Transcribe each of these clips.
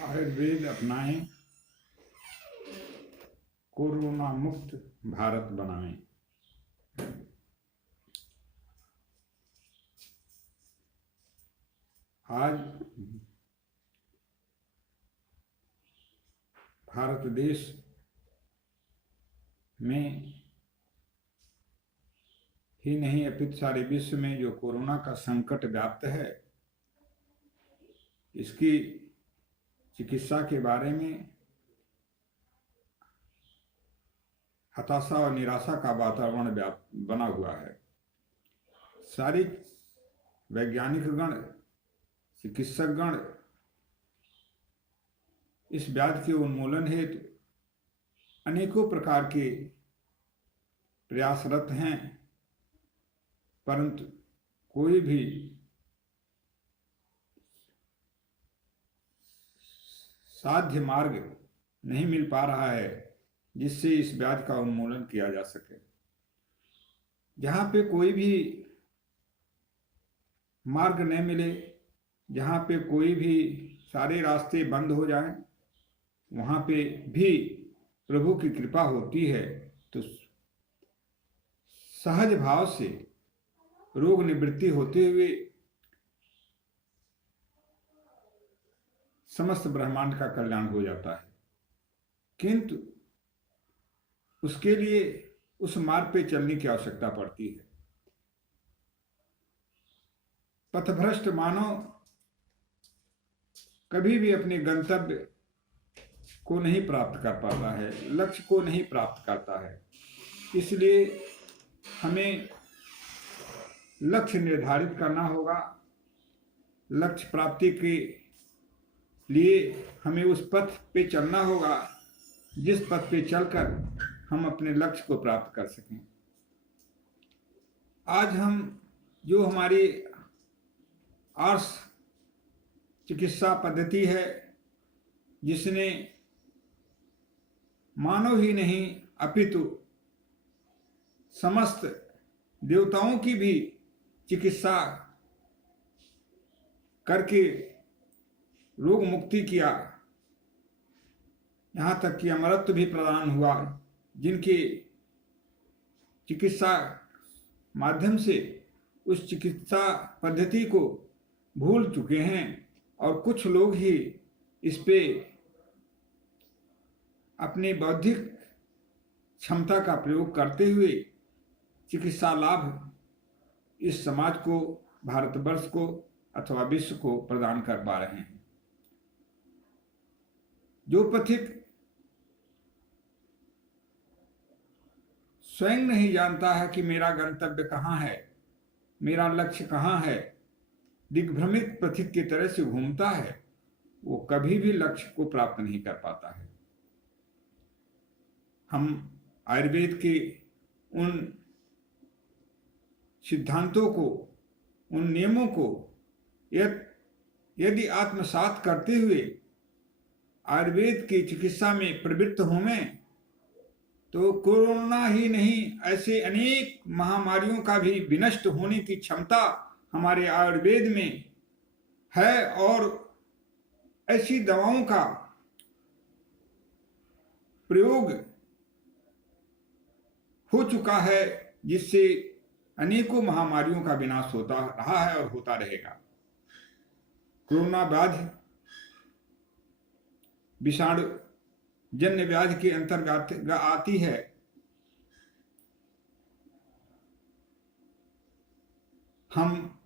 आयुर्वेद अपनाएं, कोरोना मुक्त भारत बनाएं। आज भारत देश में ही नहीं अपितु सारे विश्व में जो कोरोना का संकट व्याप्त है, इसकी चिकित्सा के बारे में हताशा और निराशा का वातावरण बना हुआ है। सारी वैज्ञानिक गण, चिकित्सक गण इस व्याधि के उन्मूलन हेतु अनेकों प्रकार के प्रयासरत हैं, परंतु कोई भी साध्य मार्ग नहीं मिल पा रहा है जिससे इस व्याधि का उन्मूलन किया जा सके। जहाँ पे कोई भी मार्ग न मिले, जहाँ पे कोई भी सारे रास्ते बंद हो जाएं, वहाँ पे भी प्रभु की कृपा होती है तो सहज भाव से रोग निवृत्ति होते हुए समस्त ब्रह्मांड का कल्याण हो जाता है। किंतु उसके लिए उस मार्ग पे चलने की आवश्यकता पड़ती है। पथभ्रष्ट मानव कभी भी अपने गंतव्य को नहीं प्राप्त कर पाता है, लक्ष्य को नहीं प्राप्त करता है। इसलिए हमें लक्ष्य निर्धारित करना होगा। लक्ष्य प्राप्ति के लिए हमें उस पथ पे चलना होगा जिस पथ पे चलकर हम अपने लक्ष्य को प्राप्त कर सकें। आज हम जो हमारी आर्ष चिकित्सा पद्धति है, जिसने मानव ही नहीं अपितु समस्त देवताओं की भी चिकित्सा करके रोग मुक्ति किया, यहाँ तक कि अमरत्व भी प्रदान हुआ, जिनके चिकित्सा माध्यम से उस चिकित्सा पद्धति को भूल चुके हैं और कुछ लोग ही इस पे अपनी बौद्धिक क्षमता का प्रयोग करते हुए चिकित्सा लाभ इस समाज को, भारतवर्ष को अथवा विश्व को प्रदान कर पा रहे हैं। जो पथिक स्वयं नहीं जानता है कि मेरा गंतव्य कहाँ है, मेरा लक्ष्य कहाँ है, दिग्भ्रमित पथिक की तरह से घूमता है, वो कभी भी लक्ष्य को प्राप्त नहीं कर पाता है। हम आयुर्वेद के उन सिद्धांतों को, उन नियमों को यदि आत्मसात करते हुए आयुर्वेद की चिकित्सा में प्रवृत्त होंगे तो कोरोना ही नहीं, ऐसे अनेक महामारियों का भी विनष्ट होने की क्षमता हमारे आयुर्वेद में है और ऐसी दवाओं का प्रयोग हो चुका है जिससे अनेकों महामारियों का विनाश होता रहा है और होता रहेगा। कोरोना व्याधि विषाणु जन्य व्याधि के अंतर्गत आती है। हम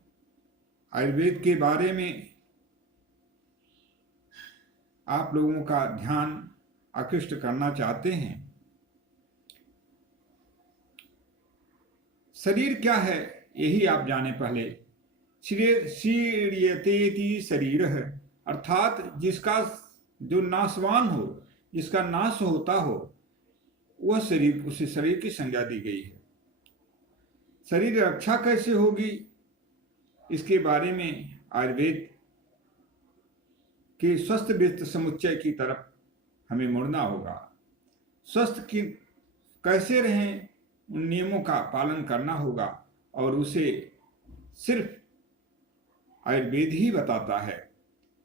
आयुर्वेद के बारे में आप लोगों का ध्यान आकृष्ट करना चाहते हैं। शरीर क्या है यही आप जाने पहले। शीर्यतेति शरीर है, अर्थात जिसका जो नाशवान हो, जिसका नाश होता हो, वह शरीर, उसे शरीर की संज्ञा दी गई है। शरीर रक्षा कैसे होगी, इसके बारे में आयुर्वेद के स्वस्थ वित्त समुच्चय की तरफ हमें मुड़ना होगा। स्वस्थ की कैसे रहें, उन नियमों का पालन करना होगा और उसे सिर्फ आयुर्वेद ही बताता है।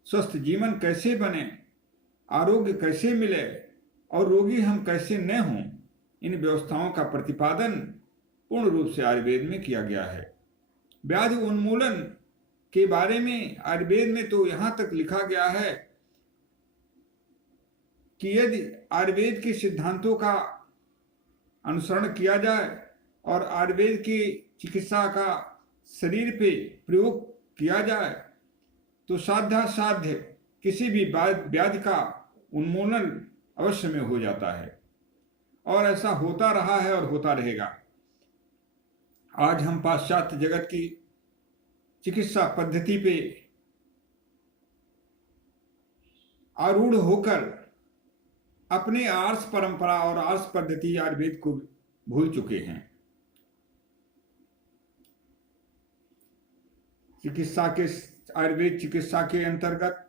स्वस्थ जीवन कैसे बने, आरोग्य कैसे मिले और रोगी हम कैसे न हों, इन व्यवस्थाओं का प्रतिपादन पूर्ण रूप से आयुर्वेद में किया गया है। व्याधि उन्मूलन के बारे में आयुर्वेद में तो यहाँ तक लिखा गया है कि यदि आयुर्वेद के सिद्धांतों का अनुसरण किया जाए और आयुर्वेद की चिकित्सा का शरीर पे प्रयोग किया जाए तो साध्यासाध्य किसी भी व्याधि का उन्मूलन अवश्य में हो जाता है, और ऐसा होता रहा है और होता रहेगा। आज हम पाश्चात्य जगत की चिकित्सा पद्धति पे आरूढ़ होकर अपने आर्ष परंपरा और आर्ष पद्धति आयुर्वेद को भूल चुके हैं। आयुर्वेद चिकित्सा के अंतर्गत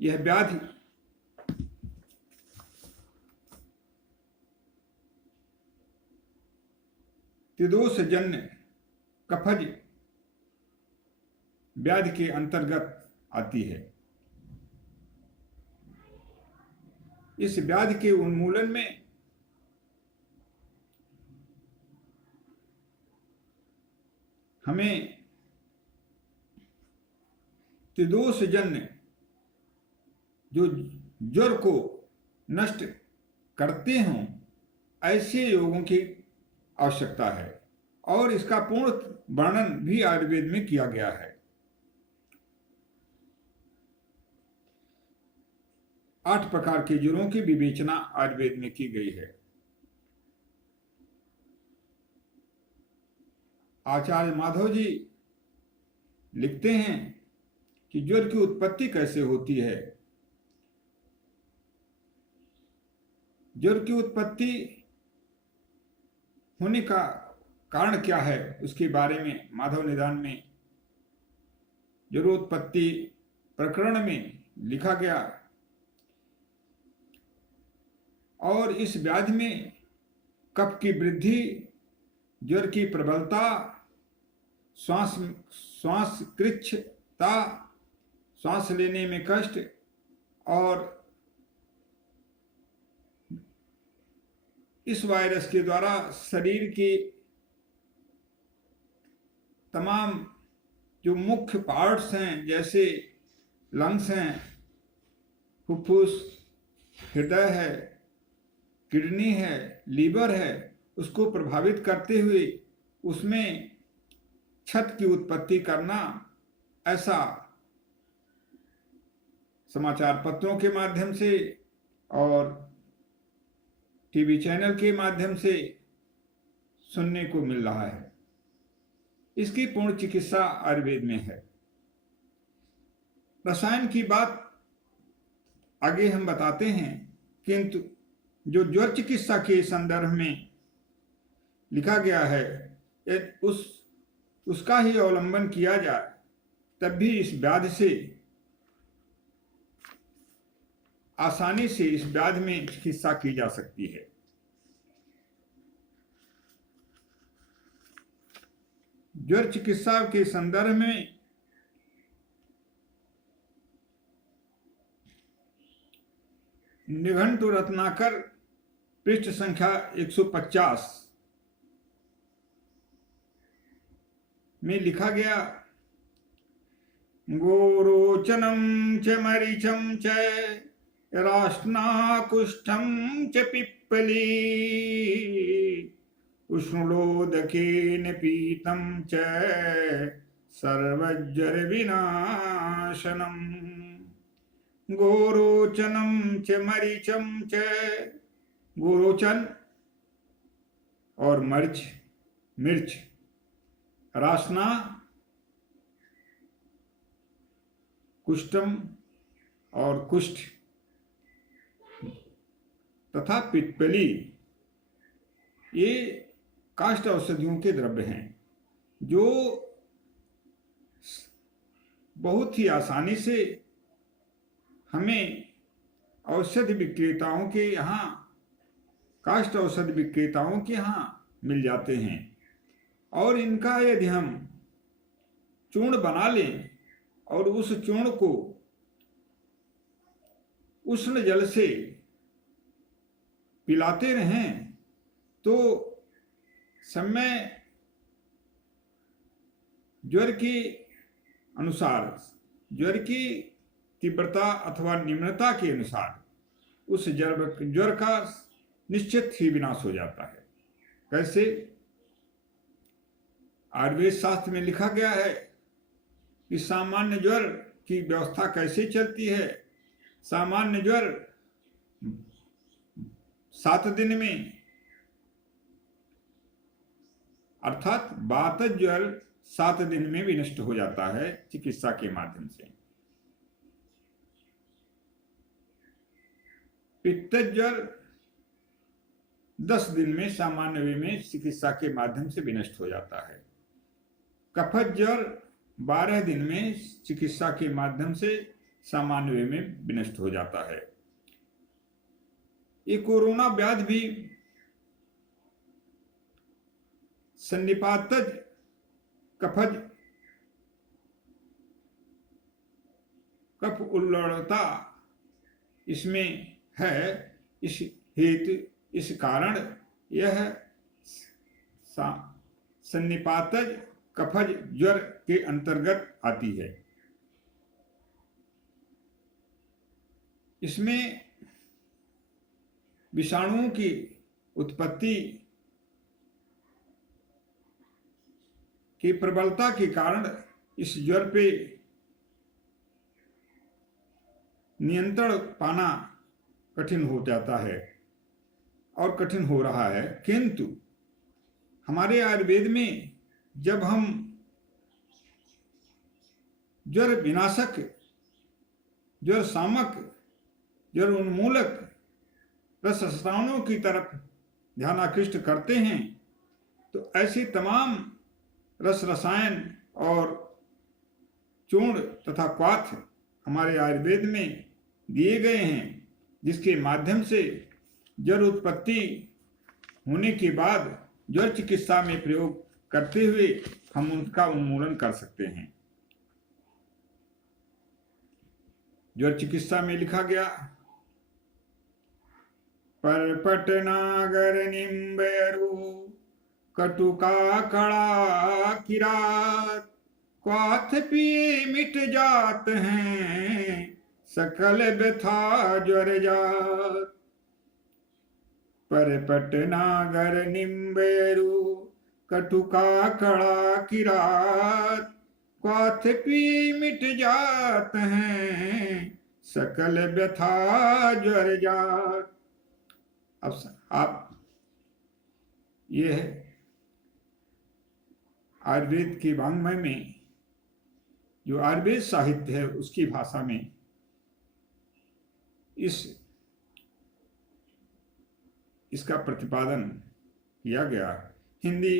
यह व्याधि त्रिदोषजन्य कफज व्याधि के अंतर्गत आती है। इस व्याधि के उन्मूलन में हमें त्रिदोषजन्य जो ज्वर को नष्ट करते हों ऐसे योगों की आवश्यकता है, और इसका पूर्ण वर्णन भी आयुर्वेद में किया गया है। 8 प्रकार के ज्वरों की विवेचना आयुर्वेद में की गई है। आचार्य माधव जी लिखते हैं कि ज्वर की उत्पत्ति कैसे होती है। ज्वर की उत्पत्ति होने का कारण क्या है उसके बारे में माधव निदान में ज्वरोत्पत्ति प्रकरण में लिखा गया, और इस व्याधि में कफ की वृद्धि, ज्वर की प्रबलता, श्वास कृच्छता, श्वास लेने में कष्ट, और इस वायरस के द्वारा शरीर की तमाम जो मुख्य पार्ट्स हैं जैसे लंग्स हैं, फुफ्फुस, हृदय है, किडनी है, लीवर है, उसको प्रभावित करते हुए उसमें क्षत की उत्पत्ति करना, ऐसा समाचार पत्रों के माध्यम से और टीवी चैनल के माध्यम से सुनने को मिल रहा है। इसकी पूर्ण चिकित्सा आयुर्वेद में है। रसायन की बात आगे हम बताते हैं, किंतु जो ज्वर चिकित्सा के संदर्भ में लिखा गया है उसका ही अवलंबन किया जाए तब भी इस व्याधि से आसानी से इस व्याधि में चिकित्सा की जा सकती है। ज्वर चिकित्सा के संदर्भ में निघंटु रत्नाकर पृष्ठ संख्या 150 में लिखा गया, गोरोचनम च मरीचम च राष्ट्ना कुष्ठम च पिप्पली उष्णोदकेन पीतम च सर्वज्वर विनाशनम। गोरोचनम च मरीचम च, गोरोचन और मिर्च, रासना, कुष्ठम और कुष्ठ तथा पिप्पली, ये काष्ठ औषधियों के द्रव्य हैं जो बहुत ही आसानी से हमें औषधि विक्रेताओं के यहाँ, काष्ठ औषधि विक्रेताओं के यहाँ मिल जाते हैं, और इनका यदि हम चूर्ण बना लें और उस चूर्ण को उष्ण जल से पिलाते रहें तो समय ज्वर की अनुसार, ज्वर की तीव्रता अथवा निम्नता के अनुसार उस ज्वर का निश्चित ही विनाश हो जाता है। कैसे? आयुर्वेद शास्त्र में लिखा गया है कि सामान्य ज्वर की व्यवस्था कैसे चलती है। सामान्य ज्वर 7 दिन में, अर्थात वातज ज्वर 7 दिन में विनष्ट हो जाता है चिकित्सा के माध्यम से। पित्तज ज्वर 10 दिन में सामान्य वे में चिकित्सा के माध्यम से विनष्ट हो जाता है। कफज ज्वर 12 दिन में चिकित्सा के माध्यम से सामान्य वे में विनष्ट हो जाता है। ये कोरोना व्याधि भी सन्निपातज कफज कफ उल्लड़ता इसमें है। इस हेतु, इस कारण यह सन्निपातज कफज ज्वर के अंतर्गत आती है। इसमें विषाणुओं की उत्पत्ति की प्रबलता के कारण इस ज्वर पे नियंत्रण पाना कठिन हो जाता है और कठिन हो रहा है। किंतु हमारे आयुर्वेद में जब हम ज्वर विनाशक, ज्वर शामक, ज्वर उन्मूलक रसायनों की तरफ ध्यान आकृष्ट करते हैं तो ऐसे तमाम रस रसायन और चूर्ण तथा क्वाथ हमारे आयुर्वेद में दिए गए हैं, जिसके माध्यम से ज्वर उत्पत्ति होने के बाद ज्वर चिकित्सा में प्रयोग करते हुए हम उनका उन्मूलन कर सकते हैं। ज्वर चिकित्सा में लिखा गया, परपट नागर निम्बयरु कटुका कड़ा किरात, क्वाथ पिए मिट जात हैं सकल व्यथा ज्वर जात। परपट नागर निम्बयरु कटुका कड़ा किरात, क्वाथ पिए मिट जात हैं सकल व्यथा ज्वर जात। अब आप ये है आयुर्वेद के वाङ्मय में, जो आयुर्वेद साहित्य है उसकी भाषा में इसका प्रतिपादन किया गया। हिंदी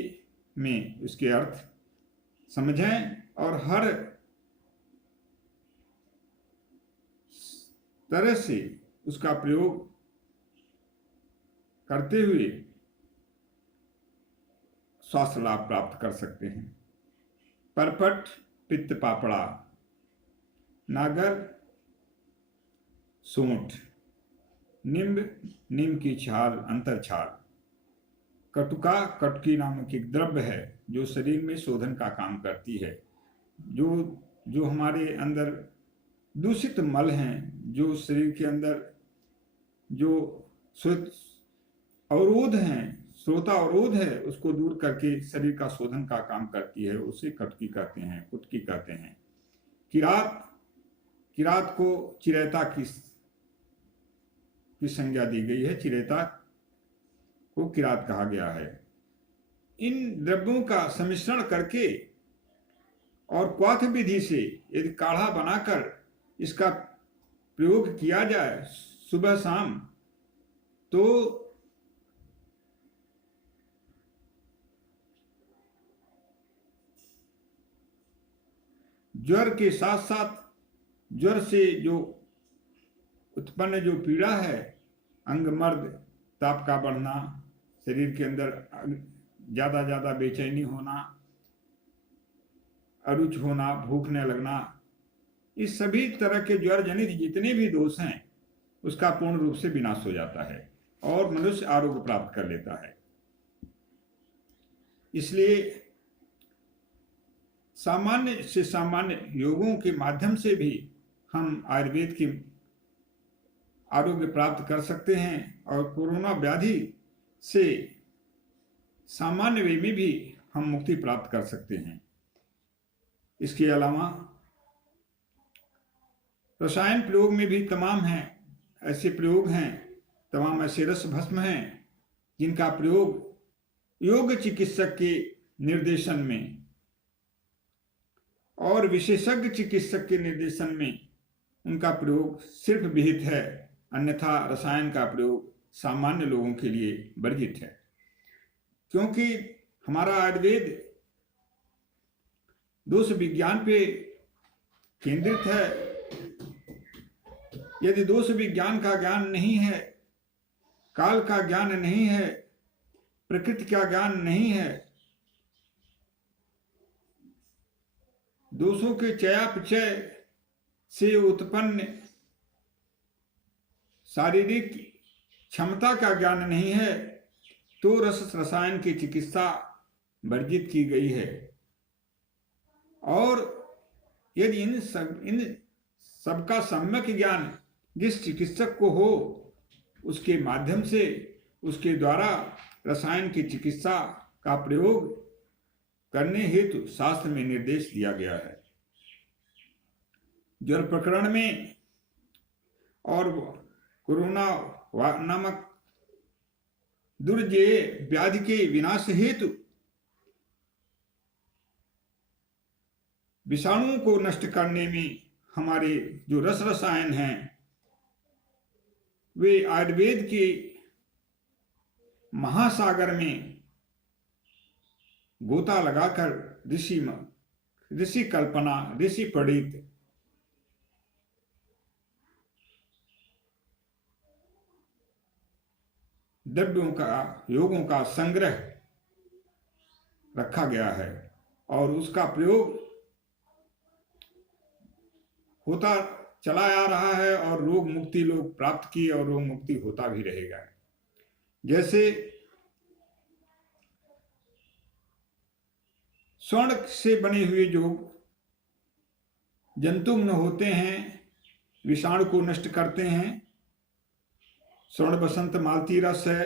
में उसके अर्थ समझें और हर तरह से उसका प्रयोग करते हुए स्वास्थ्य लाभ प्राप्त कर सकते हैं। परपट पित्त पापड़ा, नागर सूंठ, निम्ब नीम की छाल अंतर छाल, कटुका कटकी नामक एक द्रव्य है जो शरीर में शोधन का काम करती है। जो हमारे अंदर दूषित मल हैं, जो शरीर के अंदर जो अवरोध हैं, श्रोता अवरोध है, उसको दूर करके शरीर का शोधन का काम करती है। उसे कटकी कहते हैं, कुटकी कहते हैं। किरात को चिरैता की संज्ञा दी गई है। चिरैता को किरात कहा गया है। इन द्रव्यों का सम्मिश्रण करके और क्वाथ विधि से यदि काढ़ा बनाकर इसका प्रयोग किया जाए सुबह शाम, तो ज्वर के साथ साथ ज्वर से जो उत्पन्न जो पीड़ा है, अंग मर्द, ताप का बढ़ना, शरीर के अंदर ज्यादा बेचैनी होना, अरुच होना, भूख न लगना, इस सभी तरह के ज्वर जनित जितने भी दोष हैं उसका पूर्ण रूप से विनाश हो जाता है और मनुष्य आरोग्य प्राप्त कर लेता है। इसलिए सामान्य से सामान्य योगों के माध्यम से भी हम आयुर्वेद की आरोग्य प्राप्त कर सकते हैं और कोरोना व्याधि से सामान्य वे में भी हम मुक्ति प्राप्त कर सकते हैं। इसके अलावा रसायन प्रयोग में भी तमाम ऐसे प्रयोग हैं, तमाम ऐसे रस भस्म हैं जिनका प्रयोग योग चिकित्सक के निर्देशन में और विशेषज्ञ चिकित्सक के निर्देशन में उनका प्रयोग सिर्फ विहित है, अन्यथा रसायन का प्रयोग सामान्य लोगों के लिए वर्जित है। क्योंकि हमारा आयुर्वेद दोष विज्ञान पे केंद्रित है। यदि दोष विज्ञान का ज्ञान नहीं है, काल का ज्ञान नहीं है, प्रकृति का ज्ञान नहीं है, दोषों के चयापचय से उत्पन्न शारीरिक क्षमता का ज्ञान नहीं है, तो रस रसायन की चिकित्सा वर्जित की गई है। और यदि इन सबका सम्यक ज्ञान जिस चिकित्सक को हो, उसके माध्यम से उसके द्वारा रसायन की चिकित्सा का प्रयोग करने हेतु शास्त्र में निर्देश दिया गया है। ज्वर प्रकरण में और कोरोना नामक दुर्जय व्याधि के विनाश हेतु विषाणुओं को नष्ट करने में हमारे जो रस रसायन हैं वे आयुर्वेद के महासागर में गोता लगाकर ऋषि कल्पना, ऋषि पढ़ित द्रव्यों का, योगों का संग्रह रखा गया है और उसका प्रयोग होता चला आ रहा है और रोग मुक्ति लोग प्राप्त किए और रोग मुक्ति होता भी रहेगा। जैसे स्वर्ण से बने हुए जो जंतुग्न होते हैं, विषाणु को नष्ट करते हैं, स्वर्ण बसंत मालती रस है,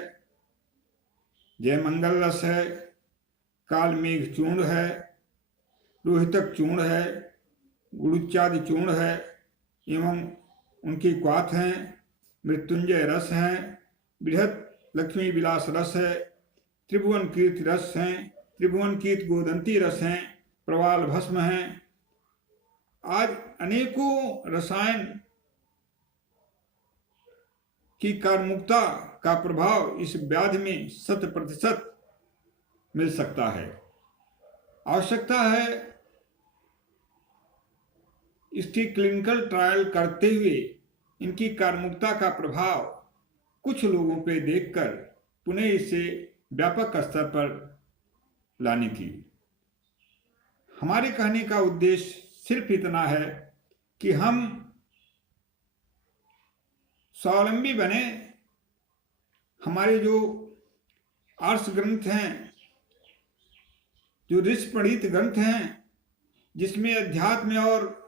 जयमंगल रस है, काल मेघ चूर्ण है, रोहितक चूर्ण है, गुड़ुचादि चूर्ण है एवं उनकी क्वाथ हैं, मृत्युंजय रस हैं, बृहत लक्ष्मी विलास रस है, त्रिभुवन कीर्ति रस हैं, त्रिभुवन कीर्ति गोदंती रस हैं, प्रवाल भस्म हैं। आज अनेकों रसायन की कार्मुकता का प्रभाव इस व्याधि में 100% मिल सकता है। आवश्यकता है इसकी क्लिनिकल ट्रायल करते हुए इनकी कार्मुकता का प्रभाव कुछ लोगों पे देखकर पुनः इसे व्यापक स्तर पर लाने की। हमारे कहने का उद्देश्य सिर्फ इतना है कि हम स्वावलंबी बने। हमारे जो आर्ष ग्रंथ हैं, जो ऋषि प्रणीत ग्रंथ हैं, जिसमें अध्यात्म और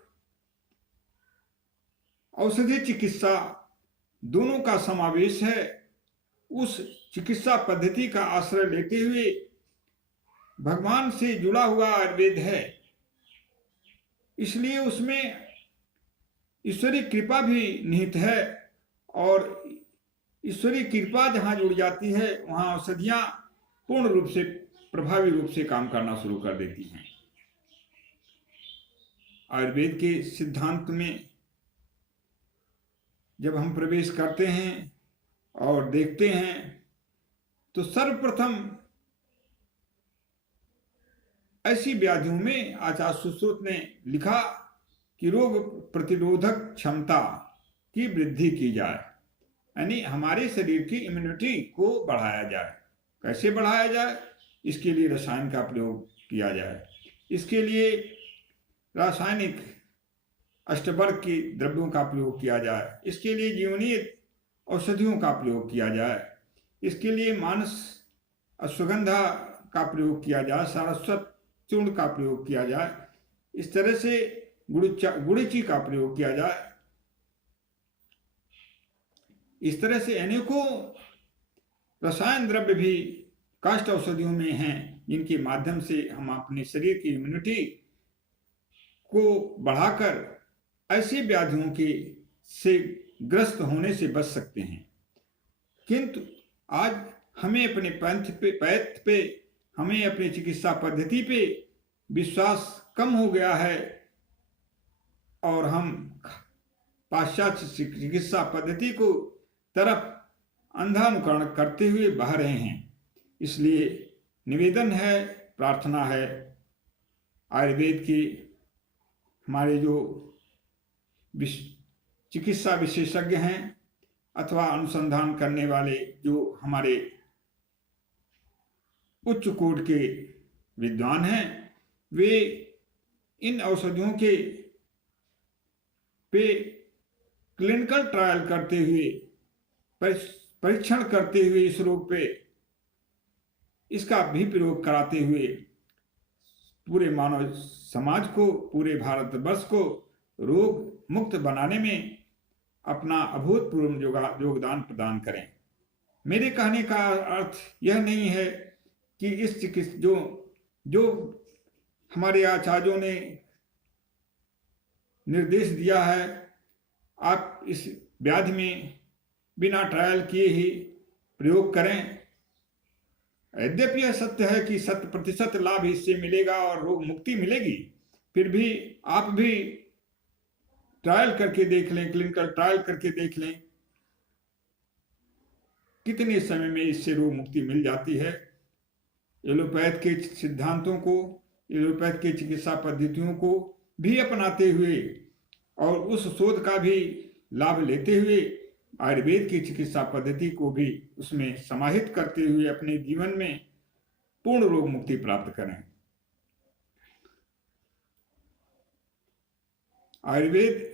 औषधि चिकित्सा दोनों का समावेश है, उस चिकित्सा पद्धति का आश्रय लेते हुए भगवान से जुड़ा हुआ आयुर्वेद है। इसलिए उसमें ईश्वरीय कृपा भी निहित है और ईश्वरीय कृपा जहाँ जुड़ जाती है वहाँ औषधियाँ पूर्ण रूप से प्रभावी रूप से काम करना शुरू कर देती हैं। आयुर्वेद के सिद्धांत में जब हम प्रवेश करते हैं और देखते हैं तो सर्वप्रथम ऐसी व्याधियों में आचार्य सुश्रुत ने लिखा कि रोग प्रतिरोधक क्षमता की वृद्धि की जाए, यानी हमारे शरीर की इम्यूनिटी को बढ़ाया जाए। कैसे बढ़ाया जाए? इसके लिए रसायन का प्रयोग किया जाए। इसके लिए रासायनिक अष्टवर्ग के द्रव्यों का प्रयोग किया जाए, इसके लिए जीवनीय औषधियों का प्रयोग किया जाए, इसके लिए मानस अश्वगंधा का प्रयोग किया जाए, सारस्वत चूर्ण का प्रयोग किया जाए, इस तरह से गुड़ीची का प्रयोग किया जाए। इस तरह से अनेकों रसायन द्रव्य भी काष्ठ औषधियों में हैं, जिनके माध्यम से हम अपने शरीर की इम्यूनिटी को बढ़ाकर ऐसी व्याधियों के से ग्रस्त होने से बच सकते हैं। किंतु आज हमें अपने पैथ पे हमें अपनी चिकित्सा पद्धति पे विश्वास कम हो गया है और हम पाश्चात्य चिकित्सा पद्धति को तरफ अंधानुकरण करते हुए बह रहे हैं। इसलिए निवेदन है, प्रार्थना है, आयुर्वेद के हमारे जो चिकित्सा विशेषज्ञ हैं अथवा अनुसंधान करने वाले जो हमारे उच्च कोट के विद्वान हैं, वे इन औषधियों के पे क्लिनिकल ट्रायल करते हुए, परीक्षण करते हुए इस रोग पे इसका भी प्रयोग कराते हुए पूरे मानव समाज को, पूरे भारतवर्ष को रोग मुक्त बनाने में अपना अभूतपूर्व योगदान प्रदान करें। मेरे कहने का अर्थ यह नहीं है कि इस चिकित्सा जो हमारे आचार्यों ने निर्देश दिया है, आप इस व्याधि में बिना ट्रायल किए ही प्रयोग करें। यद्यपि यह सत्य है कि 100% लाभ इससे मिलेगा और रोग मुक्ति मिलेगी, फिर भी आप भी ट्रायल करके देख लें, क्लिनिकल ट्रायल करके देख लें कितने समय में इससे रोग मुक्ति मिल जाती है। एलोपैथ के सिद्धांतों को, एलोपैथ के चिकित्सा पद्धतियों को भी अपनाते हुए और उस शोध का भी लाभ लेते हुए आयुर्वेद की चिकित्सा पद्धति को भी उसमें समाहित करते हुए अपने जीवन में पूर्ण रोग मुक्ति प्राप्त करें। आयुर्वेद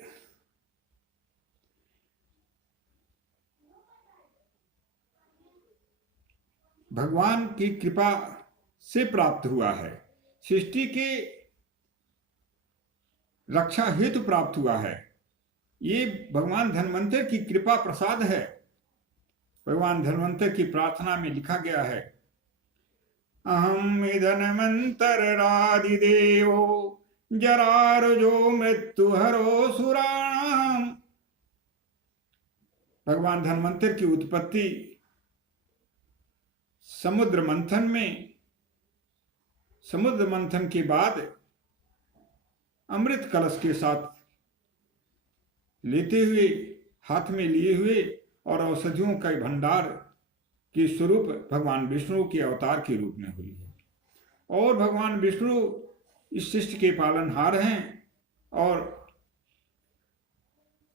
भगवान की कृपा से प्राप्त हुआ है, सृष्टि के रक्षा हेतु प्राप्त हुआ है। ये भगवान धन्वंतर की कृपा प्रसाद है। भगवान धन्वंतर की प्रार्थना में लिखा गया है, अहम धन्वंतरादिदेवो जरारुजो मृत्युहरो सुराणाम। भगवान धन्वंतर की उत्पत्ति समुद्र मंथन के बाद अमृत कलश के साथ लेते हुए, हाथ में लिए हुए और औषधियों का भंडार के स्वरूप भगवान विष्णु के अवतार के रूप में हुई है। और भगवान विष्णु इस सृष्टि के पालनहार हैं और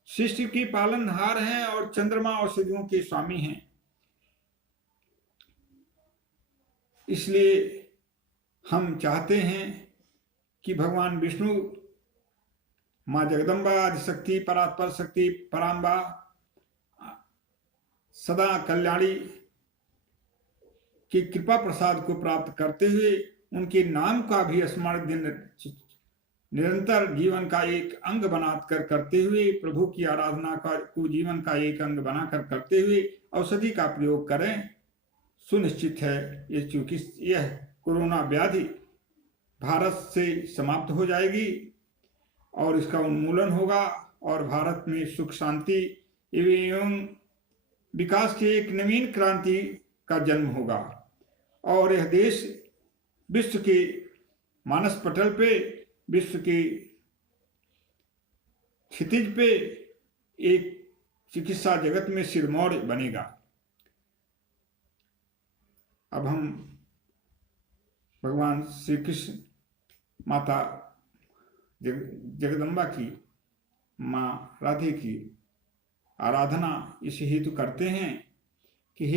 सृष्टि के पालनहार हैं और चंद्रमा औषधियों के स्वामी हैं। इसलिए हम चाहते हैं कि भगवान विष्णु, माँ जगदम्बा, आदिशक्ति, परात्पर शक्ति, पराम्बा, सदा कल्याणी की कृपा प्रसाद को प्राप्त करते हुए उनके नाम का भी स्मरण निरंतर जीवन का एक अंग बनाकर करते हुए, प्रभु की आराधना को जीवन का एक अंग बनाकर करते हुए औषधि का प्रयोग करें। सुनिश्चित है ये, चूंकि यह कोरोना व्याधि भारत से समाप्त हो जाएगी और इसका उन्मूलन होगा और भारत में सुख शांति एवं विकास की एक नवीन क्रांति का जन्म होगा और यह देश विश्व के मानस पटल पे, विश्व की क्षितिज पे एक चिकित्सा जगत में सिरमौर बनेगा। अब हम भगवान श्री कृष्ण, माता जगदम्बा की, माँ राधे की आराधना इस हेतु करते हैं कि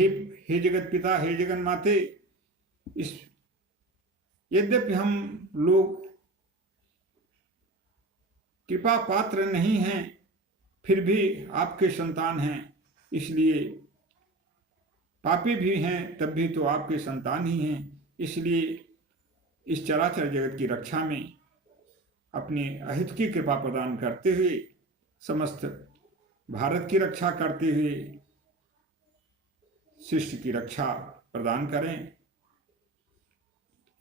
हे जगत पिता, हे जगन माते, इस यद्यपि हम लोग कृपा पात्र नहीं हैं, फिर भी आपके संतान हैं, इसलिए पापी भी हैं तब भी तो आपके संतान ही हैं। इसलिए इस चराचर जगत की रक्षा में अपनी अहित की कृपा प्रदान करते हुए, समस्त भारत की रक्षा करते हुए शिष्य की रक्षा प्रदान करें,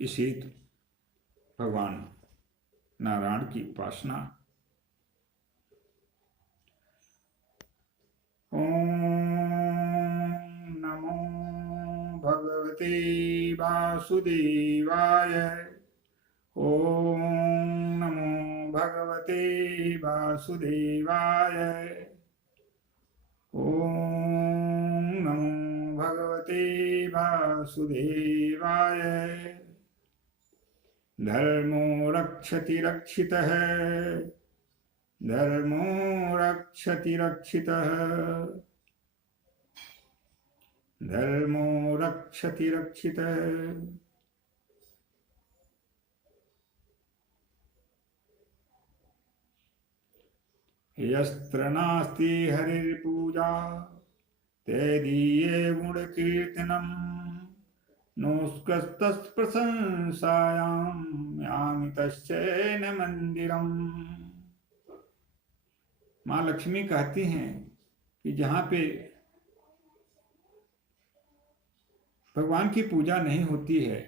इस हेतु भगवान नारायण की उपासना। ओम नमो भगवते वासुदेवाय। ओम नमो भगवते वासुदेवाय। ओम नमो भगवते वासुदेवाय। धर्मो रक्षति रक्षितः, धर्मो रक्षति रक्षितः, धर्मो रक्षति रक्षितः। यस्त्र नास्ति हरिर्पूजा तैदीये गुणकीर्तनम् नोस्कस्तत्प्रशंसायां यामि तश्चैन मंदिरम्। माँ लक्ष्मी कहती हैं कि जहाँ पे भगवान की पूजा नहीं होती है,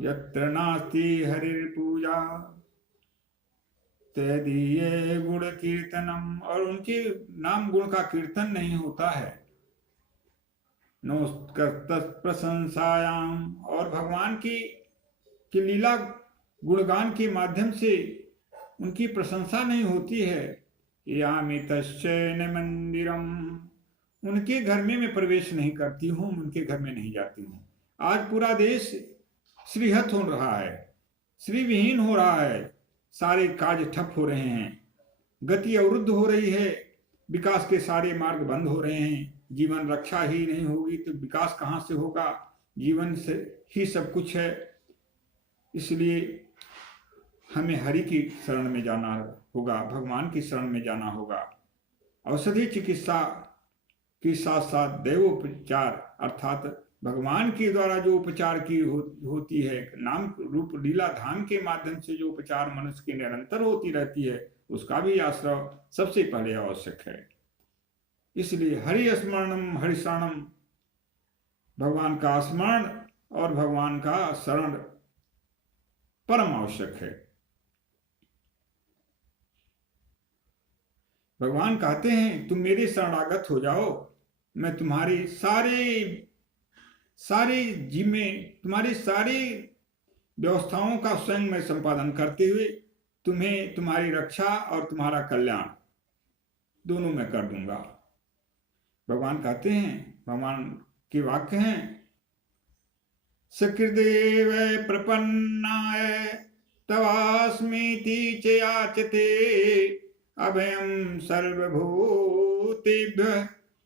यत्र नास्ति हरिर्पूजा तदीये गुण कीर्तनम, और उनके नाम गुण का कीर्तन नहीं होता है। प्रशंसायाम, और भगवान की लीला गुणगान के माध्यम से उनकी प्रशंसा नहीं होती है। यामि तश्चैन मंदिरम, उनके घर में मैं प्रवेश नहीं करती हूँ, उनके घर में नहीं जाती हूँ। आज पूरा देश श्रीहत हो रहा है, श्रीविहीन हो रहा है, सारे कार्य ठप हो रहे हैं, गति अवरुद्ध हो रही है, विकास के सारे मार्ग बंद हो रहे हैं। जीवन रक्षा ही नहीं होगी तो विकास कहाँ से होगा? जीवन से ही सब कुछ है। इसलिए हमें हरि की शरण में जाना होगा, भगवान की शरण में जाना होगा। औषधि चिकित्सा के साथ साथ देवोपचार, अर्थात भगवान के द्वारा जो उपचार की होती है, नाम रूप लीला धाम के माध्यम से जो उपचार मनुष्य की निरंतर होती रहती है, उसका भी आश्रय सबसे पहले आवश्यक है। इसलिए हरि स्मरणम हरि शरणम, भगवान का स्मरण और भगवान का शरण परम आवश्यक है। भगवान कहते हैं तुम मेरे शरणागत हो जाओ, मैं तुम्हारी सारे जिम्मे, तुम्हारी सारी व्यवस्थाओं का स्वयं में संपादन करते हुए तुम्हें तुम्हारी रक्षा और तुम्हारा कल्याण दोनों मैं कर दूंगा। भगवान कहते हैं, भगवान के वाक्य हैं, सकृदेव प्रपन्नाय तवास्मीति च याचते अभयं सर्वभूतेभ्यः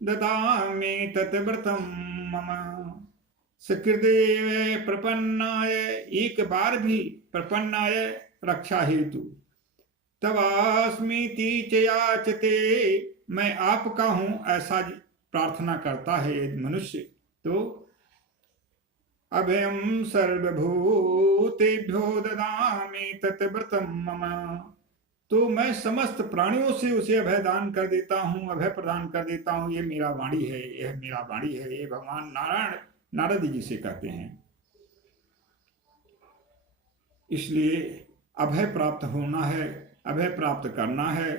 ददामि तत्व्रतं मम। सकृदेव प्रपन्नाय, एक बार भी प्रपन्नाय रक्षा हेतु, तवास्मीति च याचते, मैं आपका हूं ऐसा प्रार्थना करता है यदि मनुष्य, तो अभयं सर्वभूतेभ्यो ददामि तत्व्रतं मम, तो मैं समस्त प्राणियों से उसे अभय दान कर देता हूं, अभय प्रदान कर देता हूं। ये मेरा वाणी है, यह मेरा वाणी है। ये भगवान नारायण नारद जी से कहते हैं। इसलिए अभय प्राप्त होना है, अभय प्राप्त करना है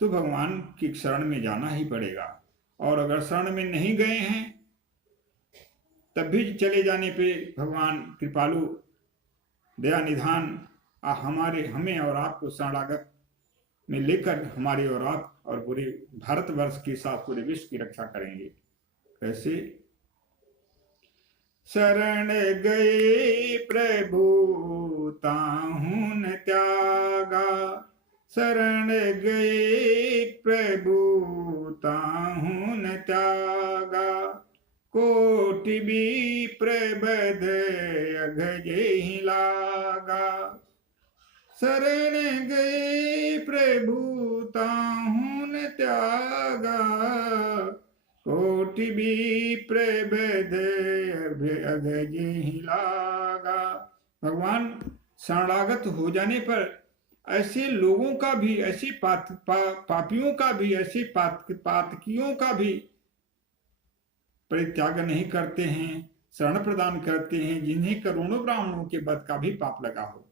तो भगवान की शरण में जाना ही पड़ेगा। और अगर शरण में नहीं गए हैं तब भी चले जाने पे भगवान कृपालु दया निधान हमें और आपको शरणागत में लेकर हमारे और आप और पूरे भारतवर्ष के साथ पूरे विश्व की रक्षा करेंगे। कैसे? शरण गए प्रभु ताहू न त्यागा, शरण गए प्रभु ताहू न त्यागा, कोटि भी प्रबध अघजे ही लागा, शरण गए प्रभु ताहू न त्यागा, कोटि भी प्रबध अगज लागा। भगवान शरणागत हो जाने पर ऐसे लोगों का भी, ऐसे पापियों का भी, ऐसे पातकियों का भी परित्याग नहीं करते हैं, शरण प्रदान करते हैं जिन्हें करोड़ों ब्राह्मणों के वध का भी पाप लगा हो।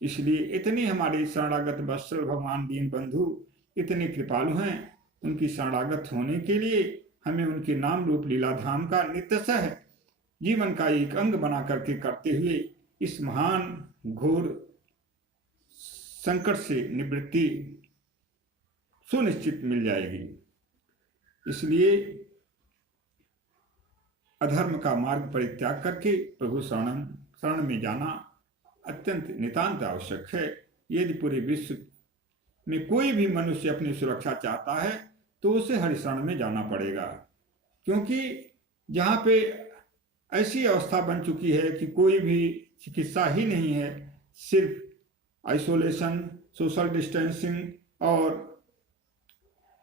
इसलिए इतने हमारे शरणागत वत्सल भगवान दीन बंधु इतने कृपालु हैं। उनकी शरणागत होने के लिए हमें उनके नाम रूप लीलाधाम का नित्यशः जीवन का एक अंग बना करके करते हुए इस महान घोर संकट से निवृत्ति सुनिश्चित मिल जाएगी। इसलिए अधर्म का मार्ग परित्याग करके प्रभु शरण में जाना अत्यंत नितांत आवश्यक है। यदि पूरे विश्व में कोई भी मनुष्य अपनी सुरक्षा चाहता है तो उसे हरिशरण में जाना पड़ेगा, क्योंकि जहाँ पे ऐसी अवस्था बन चुकी है कि कोई भी चिकित्सा ही नहीं है, सिर्फ आइसोलेशन, सोशल डिस्टेंसिंग और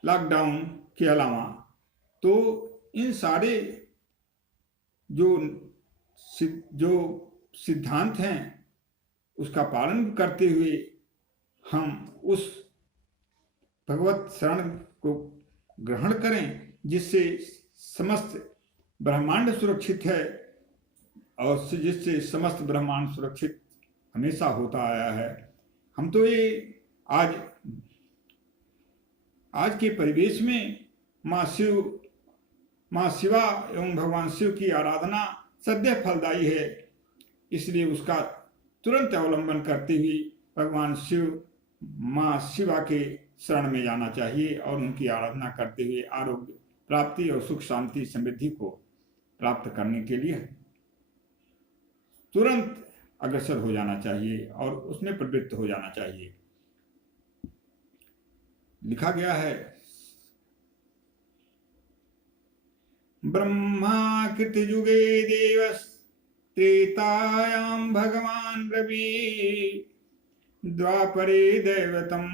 लॉकडाउन के अलावा, तो इन सारे जो सिद्धांत हैं उसका पालन करते हुए हम उस भगवत शरण को ग्रहण करें जिससे समस्त ब्रह्मांड सुरक्षित है और जिससे समस्त ब्रह्मांड सुरक्षित हमेशा होता आया है। हम तो ये आज के परिवेश में माँ शिवा एवं भगवान शिव की आराधना सदैव फलदायी है, इसलिए उसका तुरंत अवलंबन करते हुए भगवान शिव, माँ शिवा के शरण में जाना चाहिए और उनकी आराधना करते हुए आरोग्य प्राप्ति और सुख शांति समृद्धि को प्राप्त करने के लिए तुरंत अग्रसर हो जाना चाहिए और उसमें प्रवृत्त हो जाना चाहिए। लिखा गया है, ब्रह्मा कृतयुगे देवस् त्रेतायां भगवान रवि, द्वापरे दैवतम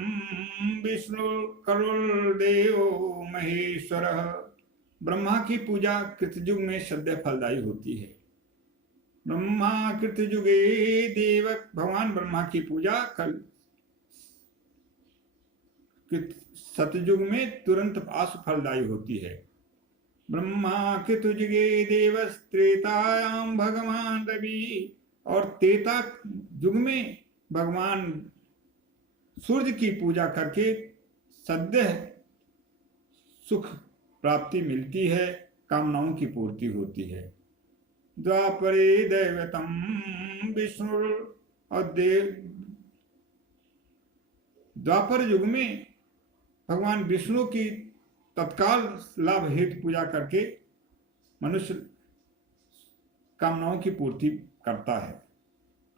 विष्णु करुणदेवो महेश्वर। ब्रह्मा की पूजा कृतयुग में सदैव फलदायी होती है। ब्रह्मा कृतयुगे देव, भगवान ब्रह्मा की पूजा सतयुग में तुरंत आशु फलदायी होती है। ब्रह्मा कृतयुगे देव त्रेतायाम भगवान रवि, और त्रेता युग में भगवान सूर्य की पूजा करके सदैव सुख प्राप्ति मिलती है, कामनाओं की पूर्ति होती है। द्वापरे दैवतम विष्णु, और द्वापर युग में भगवान विष्णु की तत्काल लाभ हेतु पूजा करके मनुष्य कामनाओं की पूर्ति करता है,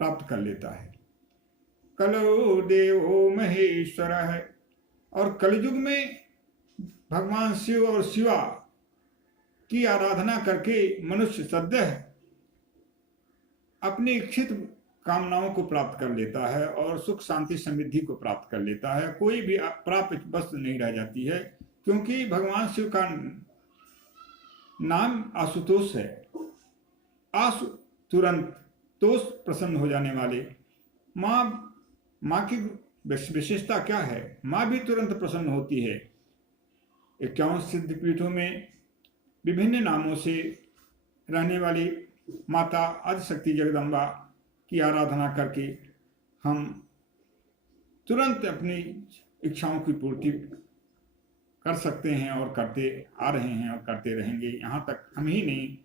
प्राप्त कर लेता है। कलो देवो महेश्वर है, और कलयुग में भगवान शिव और शिवा की आराधना करके मनुष्य सदैव अपनी इच्छित कामनाओं को प्राप्त कर लेता है और सुख शांति समृद्धि को प्राप्त कर लेता है। कोई भी प्राप्त वस्तु नहीं रह जाती है, क्योंकि भगवान शिव का नाम आशुतोष है। आशु तुरंत, तोष प्रसन्न हो जाने वाले। माँ की विशेषता क्या है? माँ भी तुरंत प्रसन्न होती है। 51 सिद्धपीठों में विभिन्न नामों से रहने वाली माता आदिशक्ति जगदम्बा की आराधना करके हम तुरंत अपनी इच्छाओं की पूर्ति कर सकते हैं और करते आ रहे हैं और करते रहेंगे। यहाँ तक हम ही नहीं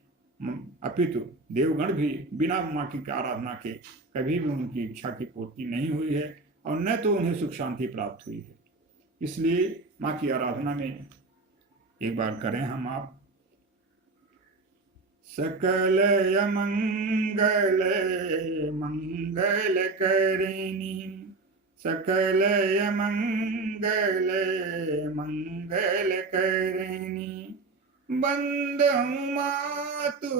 अपितु देवगण भी बिना माँ की आराधना के कभी भी उनकी इच्छा की पूर्ति नहीं हुई है और न तो उन्हें सुख शांति प्राप्त हुई है। इसलिए माँ की आराधना में एक बार करें हम आप। सकल मंगल मंगल करिणी, सकल मंगल मंगल करिणी, बंदहु मातु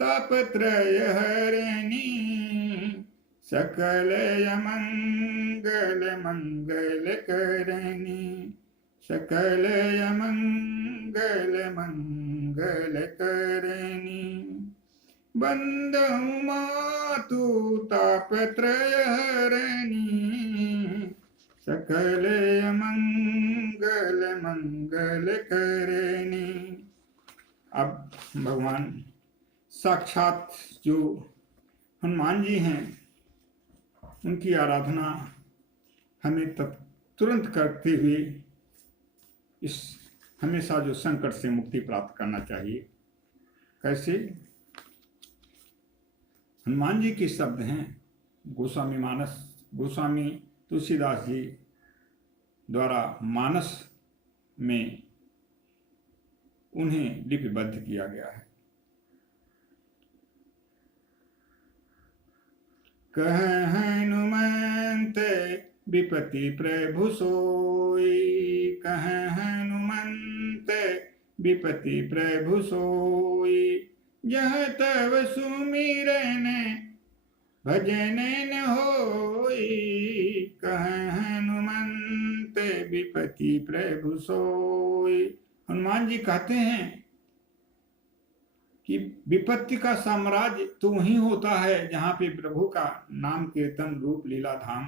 तापत्रय हरिणी, सकल अमंगल मंगल करनी, सकल अमंगल मंगल करनी। बंदहु मातु तापत्रय हरणी, सकल अमंगल मंगल करनी। अब भगवान साक्षात जो हनुमान जी हैं, उनकी आराधना हमें तुरंत करते हुए इस हमेशा जो संकट से मुक्ति प्राप्त करना चाहिए। कैसे? हनुमान जी के शब्द हैं, गोस्वामी तुलसीदास जी द्वारा मानस में उन्हें लिपिबद्ध किया गया है। कह हनुमंत विपति प्रभु सोई, कह हनुमंत विपति प्रभु सोई। यह तव सुमिरन भजन न होई, कह हनुमंत विपति प्रभु सोई। हनुमान जी कहते हैं कि विपत्ति का साम्राज्य तो वहीं होता है जहाँ पे प्रभु का नाम कीर्तन रूप लीला धाम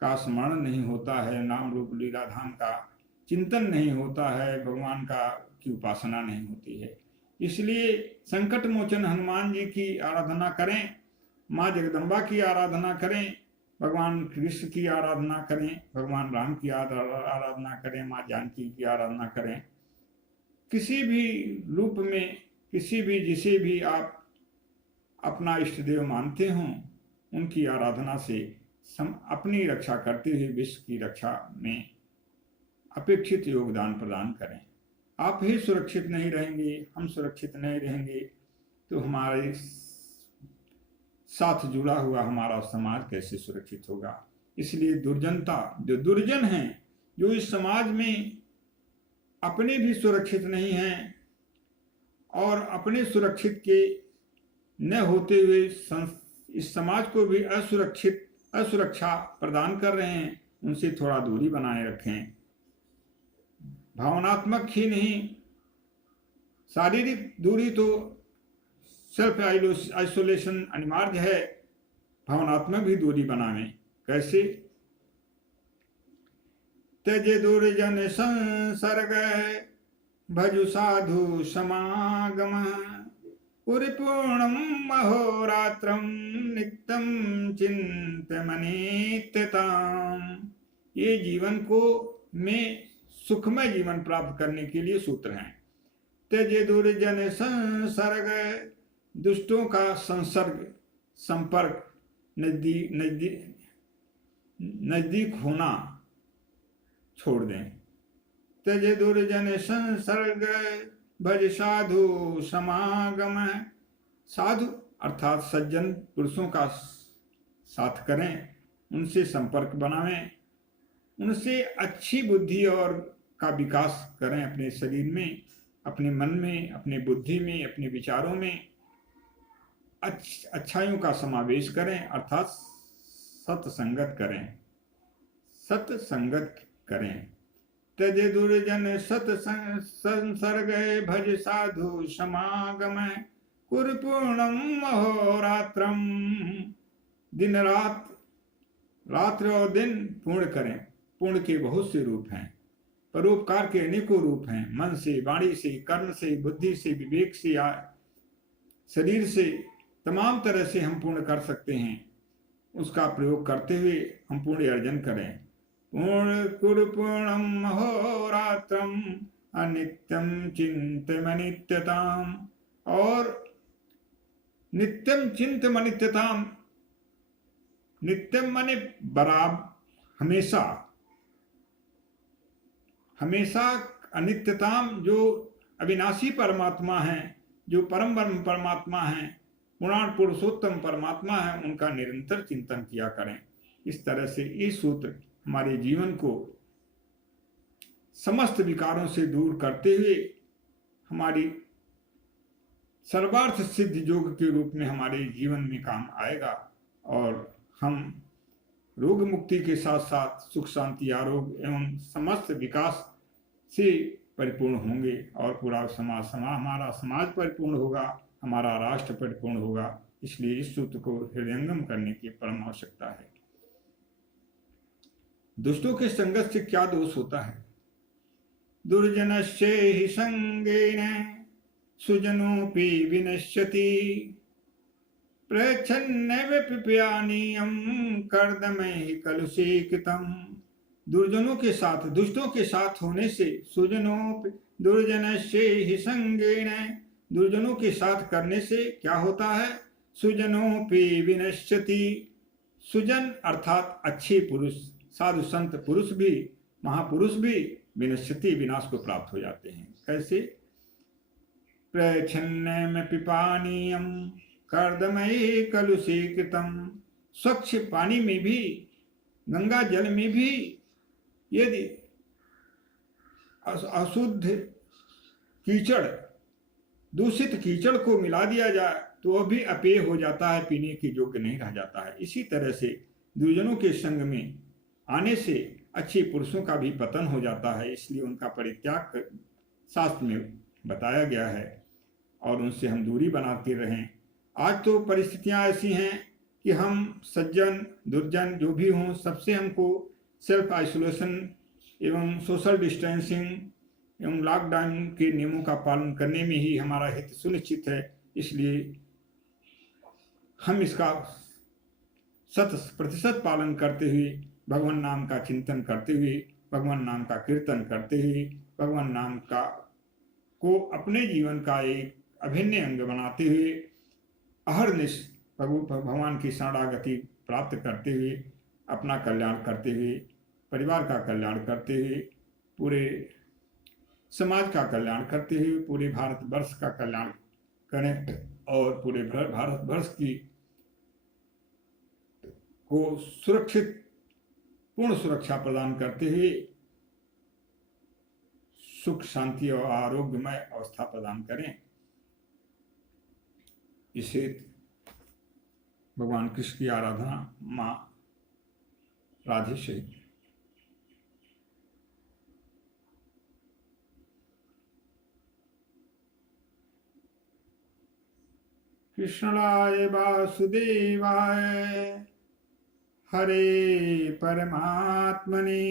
का स्मरण नहीं होता है, नाम रूप लीला धाम का चिंतन नहीं होता है, भगवान का की उपासना नहीं होती है। इसलिए संकट मोचन हनुमान जी की आराधना करें, माँ जगदम्बा की आराधना करें, भगवान कृष्ण की आराधना करें, भगवान राम की आराधना करें, माँ जानकी की आराधना करें। किसी भी रूप में, किसी भी जिसे भी आप अपना इष्ट देव मानते हों, उनकी आराधना से अपनी रक्षा करते हुए विश्व की रक्षा में अपेक्षित योगदान प्रदान करें। आप ही सुरक्षित नहीं रहेंगे, हम सुरक्षित नहीं रहेंगे तो हमारे साथ जुड़ा हुआ हमारा समाज कैसे सुरक्षित होगा। इसलिए दुर्जनता, जो दुर्जन हैं, जो इस समाज में अपने भी सुरक्षित नहीं हैं और अपने सुरक्षित के न होते हुए इस समाज को भी असुरक्षा प्रदान कर रहे हैं, उनसे थोड़ा दूरी बनाए रखें। भावनात्मक ही नहीं, शारीरिक दूरी तो सेल्फ आइसोलेशन अनिवार्य है, भावनात्मक भी दूरी बनावें। कैसे? त्यज दुर्जन संसर्ग भजु साधु समागम, परिपूर्णं अहोरात्रं नित्यं चिंतमनित्यताम्। ये जीवन को में सुखमय जीवन प्राप्त करने के लिए सूत्र हैं। त्यज दुर्जन संसर्ग, दुष्टों का संपर्क, नजदीक होना छोड़ दें। त्यज दुर्जन संसर्ग भज साधु समागम, साधु अर्थात सज्जन पुरुषों का साथ करें, उनसे संपर्क बनावें, उनसे अच्छी बुद्धि और का विकास करें। अपने शरीर में, अपने मन में, अपने बुद्धि में, अपने विचारों में अच्छाइयों का समावेश करें, अर्थात सत्संगत करें। त्यज दुर्जन संसर्ग भज साधु समागम, कुरपूर्णम अहोरात्रम। दिन रात्र और दिन पूर्ण करें। पूर्ण के बहुत से रूप हैं, परोपकार के अनेकों रूप हैं। मन से, वाणी से, कर्म से, बुद्धि से, विवेक से, शरीर से, तमाम तरह से हम पूर्ण कर सकते हैं। उसका प्रयोग करते हुए हम पुण्य अर्जन करें। पूर्णम अहोरात्रम अनित्यम चिंतमनित्यताम, और नित्यम चिंतमनित्यताम, नित्यम माने बराबर, हमेशा, अनित्यताम जो अविनाशी परमात्मा हैं, जो परम ब्रह्म परमात्मा हैं, पुराण पुरुषोत्तम परमात्मा है, उनका निरंतर चिंतन किया करें। इस तरह से ये सूत्र हमारे जीवन को समस्त विकारों से दूर करते हुए हमारी सर्वार्थ सिद्ध योग के रूप में हमारे जीवन में काम आएगा और हम रोग मुक्ति के साथ साथ सुख शांति आरोग्य एवं समस्त विकास से परिपूर्ण होंगे और पूरा हमारा समाज परिपूर्ण होगा, हमारा राष्ट्र परिपूर्ण होगा। इसलिए इस सूत्र को हृदयंगम करने की परम आवश्यकता है। दुष्टों के संगत से क्या दोष होता है? दुर्जनस्य हि संगेन सुजनोऽपि विनश्यति प्रच्छन्नैव पिप्यानीयं कर्दमैः कलुषीकृतम्। दुर्जनों के साथ, दुष्टों के साथ होने से दुर्जनस्य हि संगेन, दुर्जनों के साथ करने से क्या होता है? सुजनोऽपि विनश्यति, सुजन अर्थात अच्छे पुरुष, साधु संत पुरुष भी, महापुरुष भी विनश्यति, विनाश को प्राप्त हो जाते हैं। कैसे? प्रच्छन्नैव पिपानीयं कर्दमयी कलुषीकृतम्, स्वच्छ पानी में भी, गंगा जल में भी यदि अशुद्ध कीचड़, दूषित कीचड़ को मिला दिया जाए तो वह भी अपेय हो जाता है, पीने के योग्य नहीं रह जाता है। इसी तरह से दुर्जनों के संग में आने से अच्छे पुरुषों का भी पतन हो जाता है, इसलिए उनका परित्याग शास्त्र में बताया गया है और उनसे हम दूरी बनाते रहें। आज तो परिस्थितियां ऐसी हैं कि हम सज्जन दुर्जन जो भी हों, सबसे हमको सेल्फ आइसोलेशन एवं सोशल डिस्टेंसिंग एवं लॉकडाउन के नियमों का पालन करने में ही हमारा हित सुनिश्चित है। इसलिए हम इसका 100% पालन करते हुए, भगवान नाम का चिंतन करते हुए, भगवान नाम का कीर्तन करते हुए, भगवान नाम का को अपने जीवन का एक अभिन्न अंग बनाते हुए, अहरनिश भगवान की शरणागति प्राप्त करते हुए, अपना कल्याण करते हुए, परिवार का कल्याण करते हुए, पूरे समाज का कल्याण करते हुए, पूरे भारतवर्ष का कल्याण करें और पूरे भारतवर्ष की को सुरक्षित, पूर्ण सुरक्षा प्रदान करते हुए सुख शांति और आरोग्यमय अवस्था प्रदान करें। इसे भगवान कृष्ण की आराधना मां राधे से। कृष्णाय वासुदेवाय हरे परमात्मने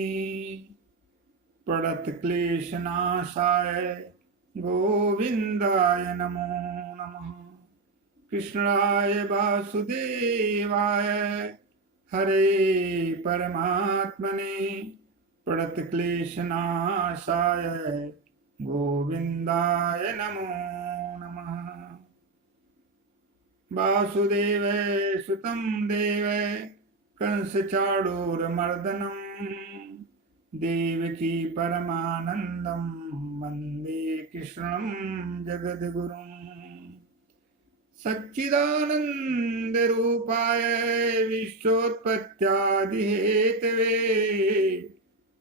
प्रणत क्लेशनाशाय गोविंदाय नमो नमः। कृष्णाय वासुदेवाय हरे परमात्मने प्रणत क्लेशनाशाय गोविंदाय नमो नमः। वासुदेव सुतं देव कंसचाणूरमर्दनम् देवकी परमानंदं वन्दे कृष्णं जगद्गुरुम्। सच्चिदानन्दरूपाय विश्वोत्पत्त्यादिहेतवे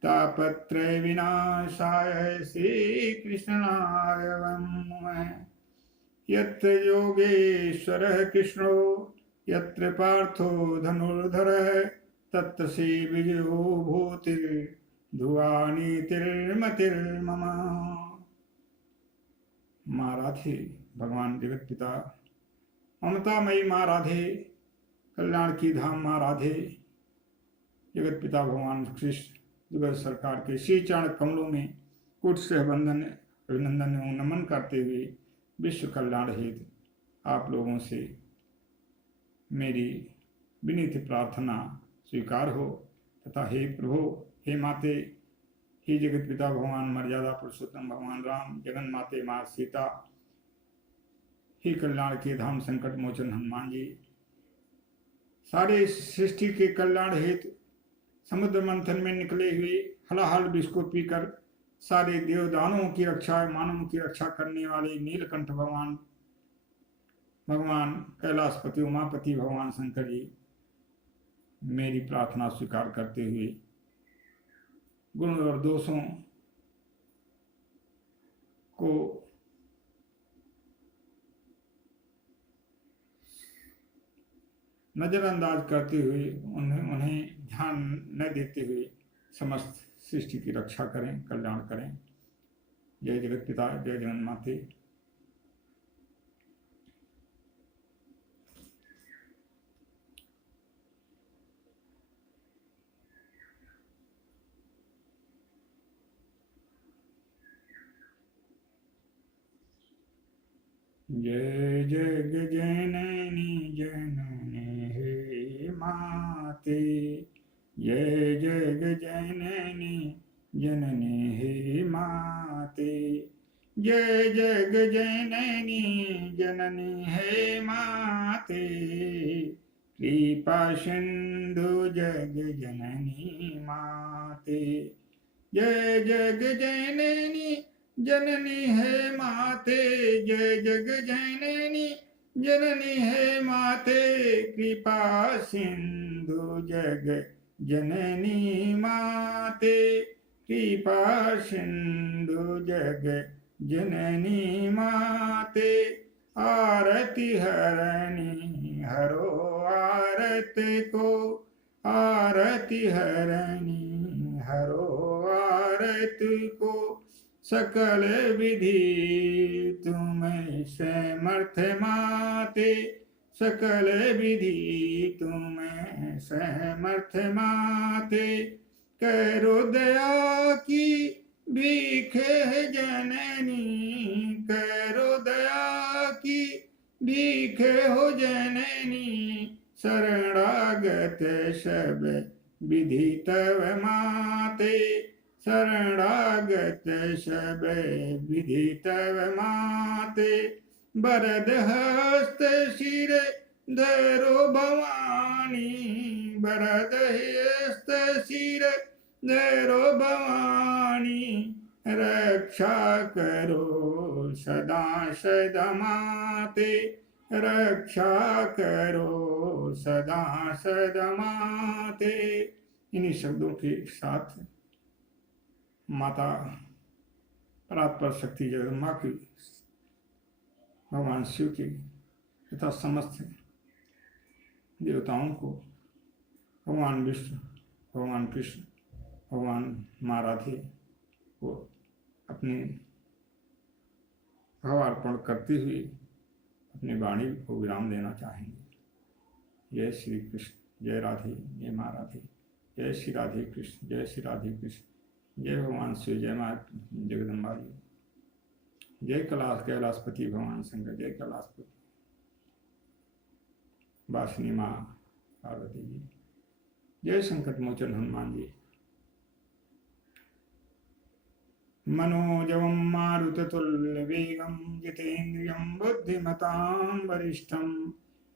तापत्रय विनाशाय श्रीकृष्णाय नमः। यत्र योगेश्वरः कृष्णो यत्र पार्थो धनुर्धरः तत्र श्री विजयो भूतिर्ध्रुवानीतिर्मतिर्मम। माँ राधे, भगवान जगत पिता ममतामयी माँ राधे, कल्याण की धाम माँ राधे, जगत पिता भगवान कृष्ण जगत सरकार के श्री चरण कमलों में कोटि से बंधन अभिनंदन एवं नमन करते हुए विश्व कल्याण हेतु आप लोगों से मेरी विनीत प्रार्थना स्वीकार हो तथा हे प्रभु, हे माते, हे जगत पिता भगवान मर्यादा पुरुषोत्तम भगवान राम, जगन माते माँ सीता, हे कल्याण के धाम संकट मोचन हनुमान जी, सारे सृष्टि के कल्याण हेतु समुद्र मंथन में निकले हुए हलाहल विष को पीकर सारे देवदानों की रक्षा, मानवों की रक्षा करने वाले नीलकंठ भगवान, भगवान कैलाशपति उमापति भगवान शंकर जी मेरी प्रार्थना स्वीकार करते हुए गुण और दोषों को नजरअंदाज करते हुए उन्हें ध्यान न देते हुए समस्त सृष्टि की रक्षा करें, कल्याण करें। जय जगत पिता, जय जगन माते। जय जग जननी जननी हे माते, जय जग जननी जननी हे माते, जय जग जननी जननी हे माते, कृपा सिंधु जग जननी माते, जय जग जननी जननी है माते, जय जग जननी जननी है माते, कृपा सिंधु जग जननी माते, कृपा सिंधु जग जननी माते, आरती हरणी हरो आरती को, आरती हरणी हरो आरती को, सकल विधि तुम समर्थ माते, सकल विधि तुम समर्थ माते, करो दया की भीख जननी, करो दया की भीख हो जननी, शरणागत सब विधि तव माते, शरणागत सब विधि तव माते, बरद हस्त शिर धरो भवानी, बरद हस्त शिर धरो भवानी, रक्षा करो सदा सदा माते, रक्षा करो सदा सदा माते। इन्हीं शब्दों के साथ माता परात्पर शक्ति जगदम्बा की, भगवान शिव की तथा समस्त देवताओं को, भगवान विष्णु, भगवान कृष्ण, भगवान माँ राधे को अपने भावार्पण करते हुए अपनी वाणी को विराम देना चाहेंगे। जय श्री कृष्ण, जय राधे, जय माँ राधे, जय श्री राधे कृष्ण, जय श्री राधे कृष्ण, जय भगवान शिव, जय माँ जगदम्बा जी, जय कैलाशपति भगवान शंकर, जय कैलाशपति वासिनी माँ पार्वती जी, जय संकट मोचन हनुमान जी। मनोजवं मारुततुल्यवेगं जितेन्द्रियं बुद्धिमतां वरिष्ठं,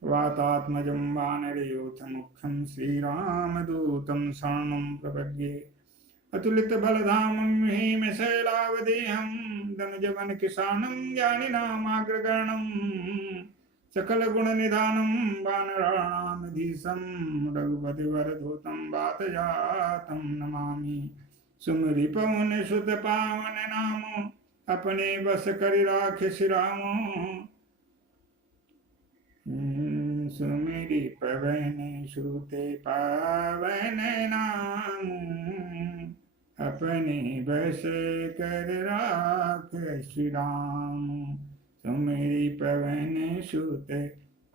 वातात्मजं वानरयूथमुख्यं श्रीरामदूतं शरणं प्रपद्ये, अतुलितबलधामं हेमशैलावदेहं, धनुजवनकिशानं ज्ञानिनामाग्रगण्यं, सकलगुणनिधानं वानराणामधीशं, रघुपतिवरदूतं वातजातं नमामि। सुमिरि पवन सुत पावन नाम, अपने बस करि राखे श्रीराम, सुमिरि पवन सुत पावन नाम, अपने बस कर राखे श्रीराम, सुमिरि पवन सुत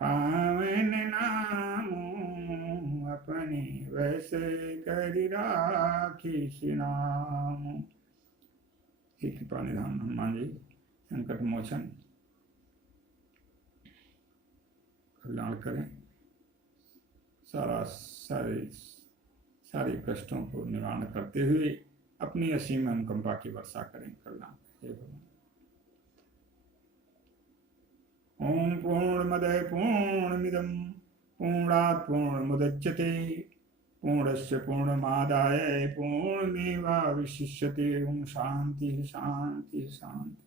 पावन नाम, अपने वश करि राखि श्री राम। हे कृपा निधान हनुमान जी, संकट मोचन, कल्याण करें, सारे कष्टों को निवारण करते हुए अपनी असीम अनुकंपा की वर्षा करें, कल्याण। हे भगवान। ओम पूर्णमदः पूर्णमिदं पूर्णात् पूर्णमुदच्यते, पूर्णस्य पूर्णमादाय पूर्णमेवावशिष्यते। ओम शांति शांति शांति।